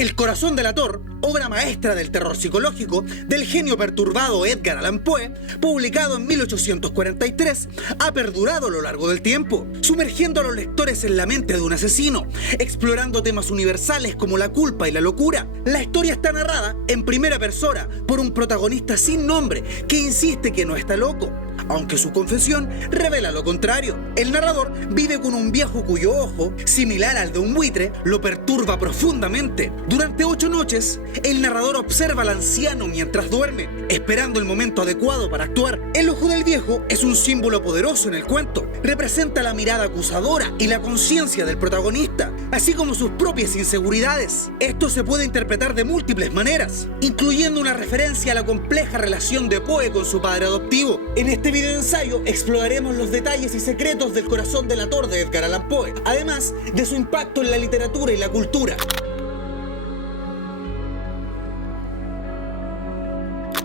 El corazón delator, obra maestra del terror psicológico del genio perturbado Edgar Allan Poe, publicado en 1843, ha perdurado a lo largo del tiempo, sumergiendo a los lectores en la mente de un asesino, explorando temas universales como la culpa y la locura. La historia está narrada en primera persona por un protagonista sin nombre que insiste que no está loco, aunque su confesión revela lo contrario. El narrador vive con un viejo cuyo ojo, similar al de un buitre, lo perturba profundamente. Durante 8 noches, el narrador observa al anciano mientras duerme, esperando el momento adecuado para actuar. El ojo del viejo es un símbolo poderoso en el cuento. Representa la mirada acusadora y la conciencia del protagonista, así como sus propias inseguridades. Esto se puede interpretar de múltiples maneras, incluyendo una referencia a la compleja relación de Poe con su padre adoptivo. En este video ensayo exploraremos los detalles y secretos del corazón delator de Edgar Allan Poe, además de su impacto en la literatura y la cultura.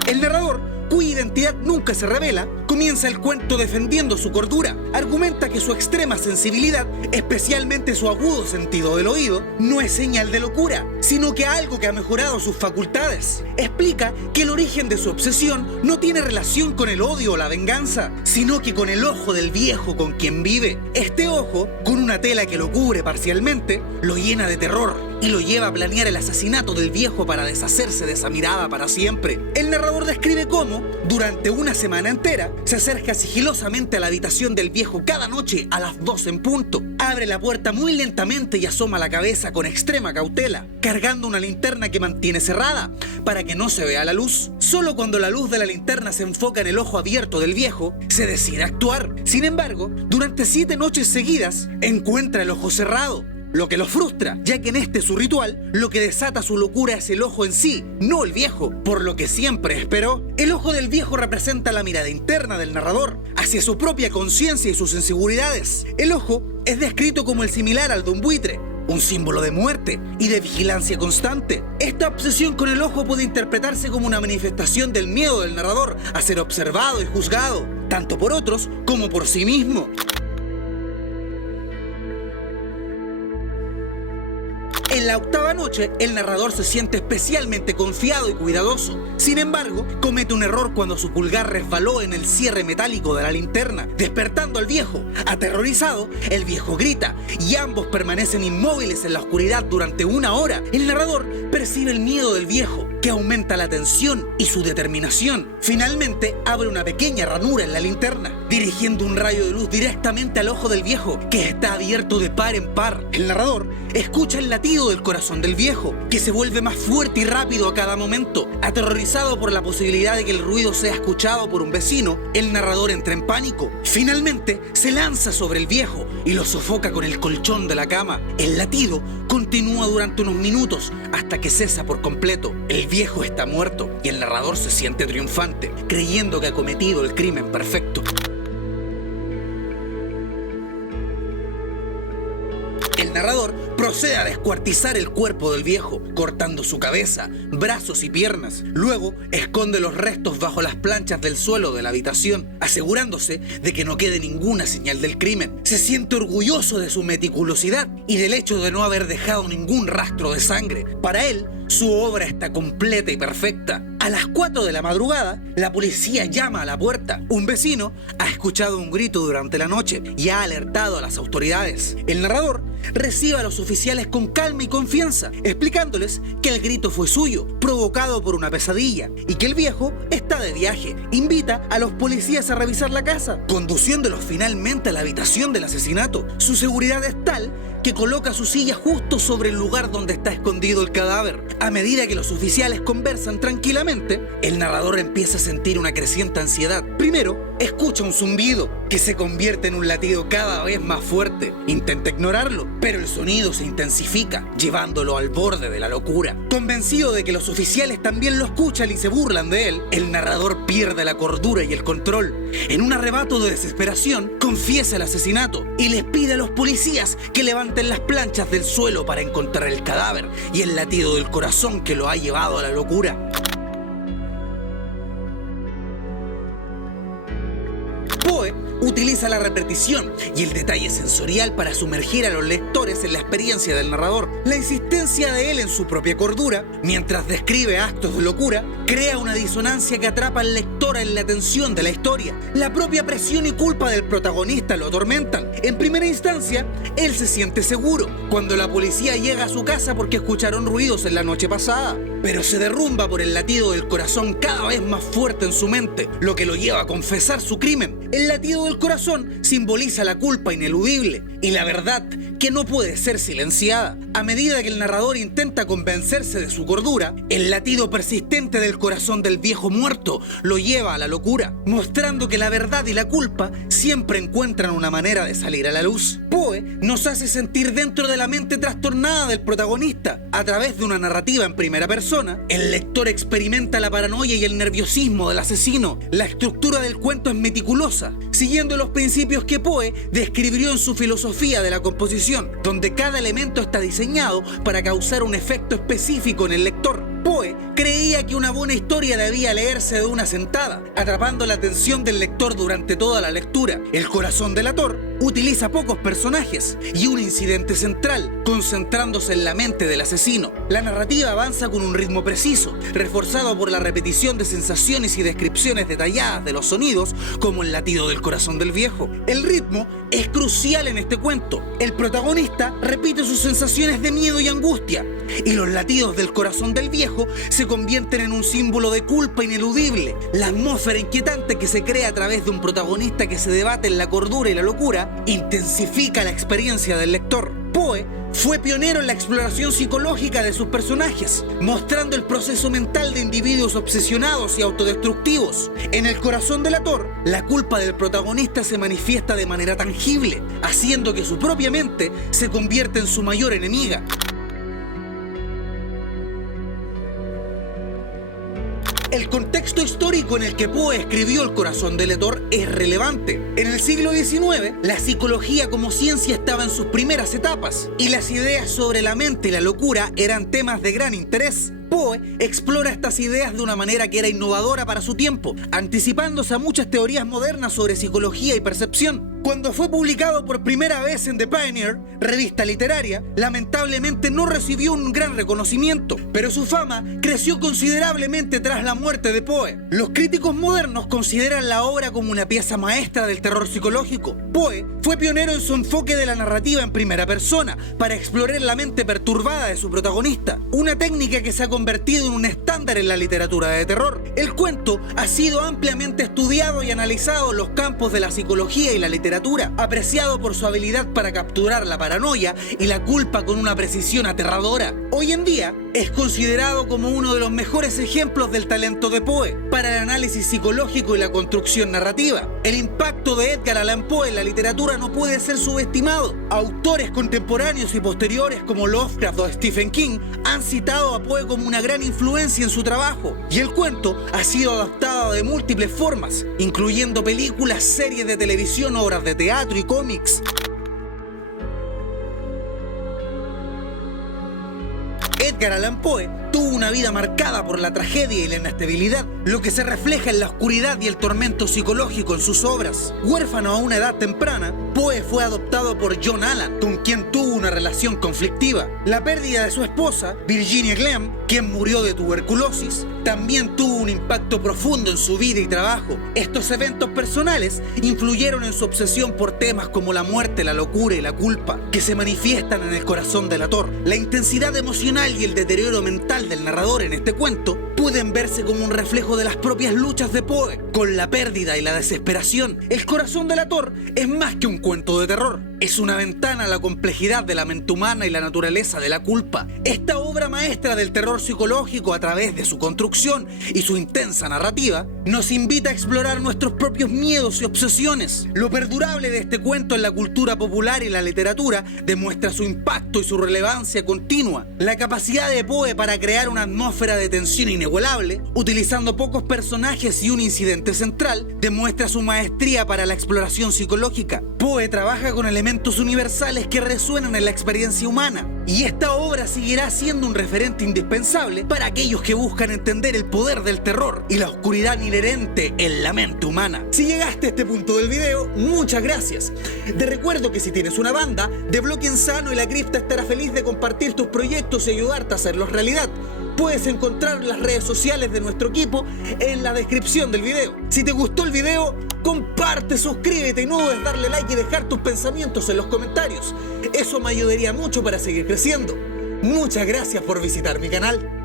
El narrador, cuya identidad nunca se revela, comienza el cuento defendiendo su cordura. Argumenta que su extrema sensibilidad, especialmente su agudo sentido del oído, no es señal de locura, sino que algo que ha mejorado sus facultades. Explica que el origen de su obsesión no tiene relación con el odio o la venganza, sino que con el ojo del viejo con quien vive. Este ojo, con una tela que lo cubre parcialmente, lo llena de terror y lo lleva a planear el asesinato del viejo para deshacerse de esa mirada para siempre. El narrador describe cómo, durante una semana entera, se acerca sigilosamente a la habitación del viejo cada noche a las 2 en punto. Abre la puerta muy lentamente y asoma la cabeza con extrema cautela, cargando una linterna que mantiene cerrada para que no se vea la luz. Solo cuando la luz de la linterna se enfoca en el ojo abierto del viejo, se decide a actuar. Sin embargo, durante 7 noches seguidas, encuentra el ojo cerrado, lo que lo frustra, ya que en su ritual, lo que desata su locura es el ojo en sí, no el viejo, por lo que siempre esperó. El ojo del viejo representa la mirada interna del narrador, hacia su propia conciencia y sus inseguridades. El ojo es descrito como el similar al de un buitre, un símbolo de muerte y de vigilancia constante. Esta obsesión con el ojo puede interpretarse como una manifestación del miedo del narrador a ser observado y juzgado, tanto por otros como por sí mismo. En la 8ª noche, el narrador se siente especialmente confiado y cuidadoso. Sin embargo, comete un error cuando su pulgar resbaló en el cierre metálico de la linterna, despertando al viejo. Aterrorizado, el viejo grita y ambos permanecen inmóviles en la oscuridad durante 1 hora. El narrador percibe el miedo del viejo, que aumenta la tensión y su determinación. Finalmente, abre una pequeña ranura en la linterna, dirigiendo un rayo de luz directamente al ojo del viejo, que está abierto de par en par. El narrador escucha el latido del corazón del viejo, que se vuelve más fuerte y rápido a cada momento. Aterrorizado por la posibilidad de que el ruido sea escuchado por un vecino, el narrador entra en pánico. Finalmente, se lanza sobre el viejo y lo sofoca con el colchón de la cama. El latido continúa durante unos minutos hasta que cesa por completo. El viejo está muerto y el narrador se siente triunfante, creyendo que ha cometido el crimen perfecto. El narrador procede a descuartizar el cuerpo del viejo, cortando su cabeza, brazos y piernas. Luego, esconde los restos bajo las planchas del suelo de la habitación, asegurándose de que no quede ninguna señal del crimen. Se siente orgulloso de su meticulosidad y del hecho de no haber dejado ningún rastro de sangre. Para él, su obra está completa y perfecta. A las 4 de la madrugada, la policía llama a la puerta. Un vecino ha escuchado un grito durante la noche y ha alertado a las autoridades. El narrador recibe a los oficiales con calma y confianza, explicándoles que el grito fue suyo, provocado por una pesadilla, y que el viejo está de viaje. Invita a los policías a revisar la casa, conduciéndolos finalmente a la habitación del asesinato. Su seguridad es tal que coloca su silla justo sobre el lugar donde está escondido el cadáver. A medida que los oficiales conversan tranquilamente, el narrador empieza a sentir una creciente ansiedad. Primero, escucha un zumbido que se convierte en un latido cada vez más fuerte. Intenta ignorarlo, pero el sonido se intensifica, llevándolo al borde de la locura. Convencido de que los oficiales también lo escuchan y se burlan de él, el narrador pierde la cordura y el control. En un arrebato de desesperación, confiesa el asesinato y les pide a los policías que levanten las planchas del suelo para encontrar el cadáver y el latido del corazón que lo ha llevado a la locura. Poe utiliza la repetición y el detalle sensorial para sumergir a los lectores en la experiencia del narrador. La insistencia de él en su propia cordura, mientras describe actos de locura, crea una disonancia que atrapa al lector en la tensión de la historia. La propia presión y culpa del protagonista lo atormentan. En primera instancia, él se siente seguro cuando la policía llega a su casa porque escucharon ruidos en la noche pasada, pero se derrumba por el latido del corazón cada vez más fuerte en su mente, lo que lo lleva a confesar su crimen. El latido del corazón simboliza la culpa ineludible y la verdad que no puede ser silenciada. A medida que el narrador intenta convencerse de su cordura, el latido persistente del corazón del viejo muerto lo lleva a la locura, mostrando que la verdad y la culpa siempre encuentran una manera de salir a la luz. Poe nos hace sentir dentro de la mente trastornada del protagonista. A través de una narrativa en primera persona, el lector experimenta la paranoia y el nerviosismo del asesino. La estructura del cuento es meticulosa, siguiendo los principios que Poe describió en su filosofía de la composición, donde cada elemento está diseñado para causar un efecto específico en el lector. Poe creía que una buena historia debía leerse de una sentada, atrapando la atención del lector durante toda la lectura. El corazón delator utiliza pocos personajes y un incidente central, concentrándose en la mente del asesino. La narrativa avanza con un ritmo preciso, reforzado por la repetición de sensaciones y descripciones detalladas de los sonidos, como el latido del corazón del viejo. El ritmo es crucial en este cuento. El protagonista repite sus sensaciones de miedo y angustia, y los latidos del corazón del viejo se convierten en un símbolo de culpa ineludible. La atmósfera inquietante que se crea a través de un protagonista que se debate en la cordura y la locura intensifica la experiencia del lector. Poe fue pionero en la exploración psicológica de sus personajes, mostrando el proceso mental de individuos obsesionados y autodestructivos. En El corazón delator, la culpa del protagonista se manifiesta de manera tangible, haciendo que su propia mente se convierta en su mayor enemiga. El contexto histórico en el que Poe escribió El corazón delator es relevante. En el siglo XIX, la psicología como ciencia estaba en sus primeras etapas y las ideas sobre la mente y la locura eran temas de gran interés. Poe explora estas ideas de una manera que era innovadora para su tiempo, anticipándose a muchas teorías modernas sobre psicología y percepción. Cuando fue publicado por primera vez en The Pioneer, revista literaria, lamentablemente no recibió un gran reconocimiento, pero su fama creció considerablemente tras la muerte de Poe. Los críticos modernos consideran la obra como una pieza maestra del terror psicológico. Poe fue pionero en su enfoque de la narrativa en primera persona para explorar la mente perturbada de su protagonista, una técnica que se ha convertido en un estándar en la literatura de terror. El cuento ha sido ampliamente estudiado y analizado en los campos de la psicología y la literatura, apreciado por su habilidad para capturar la paranoia y la culpa con una precisión aterradora. Hoy en día es considerado como uno de los mejores ejemplos del talento de Poe para el análisis psicológico y la construcción narrativa. El impacto de Edgar Allan Poe en la literatura no puede ser subestimado. Autores contemporáneos y posteriores como Lovecraft o Stephen King han citado a Poe como una gran influencia en su trabajo, y el cuento ha sido adaptado de múltiples formas, incluyendo películas, series de televisión, obras de teatro y cómics. Edgar Allan Poe tuvo una vida marcada por la tragedia y la inestabilidad, lo que se refleja en la oscuridad y el tormento psicológico en sus obras. Huérfano a una edad temprana, Poe fue adoptado por John Allan, con quien tuvo una relación conflictiva. La pérdida de su esposa, Virginia Glemm, quien murió de tuberculosis, también tuvo un impacto profundo en su vida y trabajo. Estos eventos personales influyeron en su obsesión por temas como la muerte, la locura y la culpa, que se manifiestan en El corazón delator. La intensidad emocional y el deterioro mental del narrador en este cuento pueden verse como un reflejo de las propias luchas de Poe con la pérdida y la desesperación. El corazón delator es más que un cuento de terror. Es una ventana a la complejidad de la mente humana y la naturaleza de la culpa. Esta obra maestra del terror psicológico, a través de su construcción y su intensa narrativa, nos invita a explorar nuestros propios miedos y obsesiones. Lo perdurable de este cuento en la cultura popular y la literatura demuestra su impacto y su relevancia continua. La capacidad de Poe para crear una atmósfera de tensión inigualable inigualable, utilizando pocos personajes y un incidente central, demuestra su maestría para la exploración psicológica. Poe trabaja con elementos universales que resuenan en la experiencia humana, y esta obra seguirá siendo un referente indispensable para aquellos que buscan entender el poder del terror y la oscuridad inherente en la mente humana. Si llegaste a este punto del video, muchas gracias. Te recuerdo que si tienes una banda, The Bloque Insano y La Cripta estará feliz de compartir tus proyectos y ayudarte a hacerlos realidad. Puedes encontrar las redes sociales de nuestro equipo en la descripción del video. Si te gustó el video, comparte, suscríbete y no dudes darle like y dejar tus pensamientos en los comentarios. Eso me ayudaría mucho para seguir creciendo. Muchas gracias por visitar mi canal.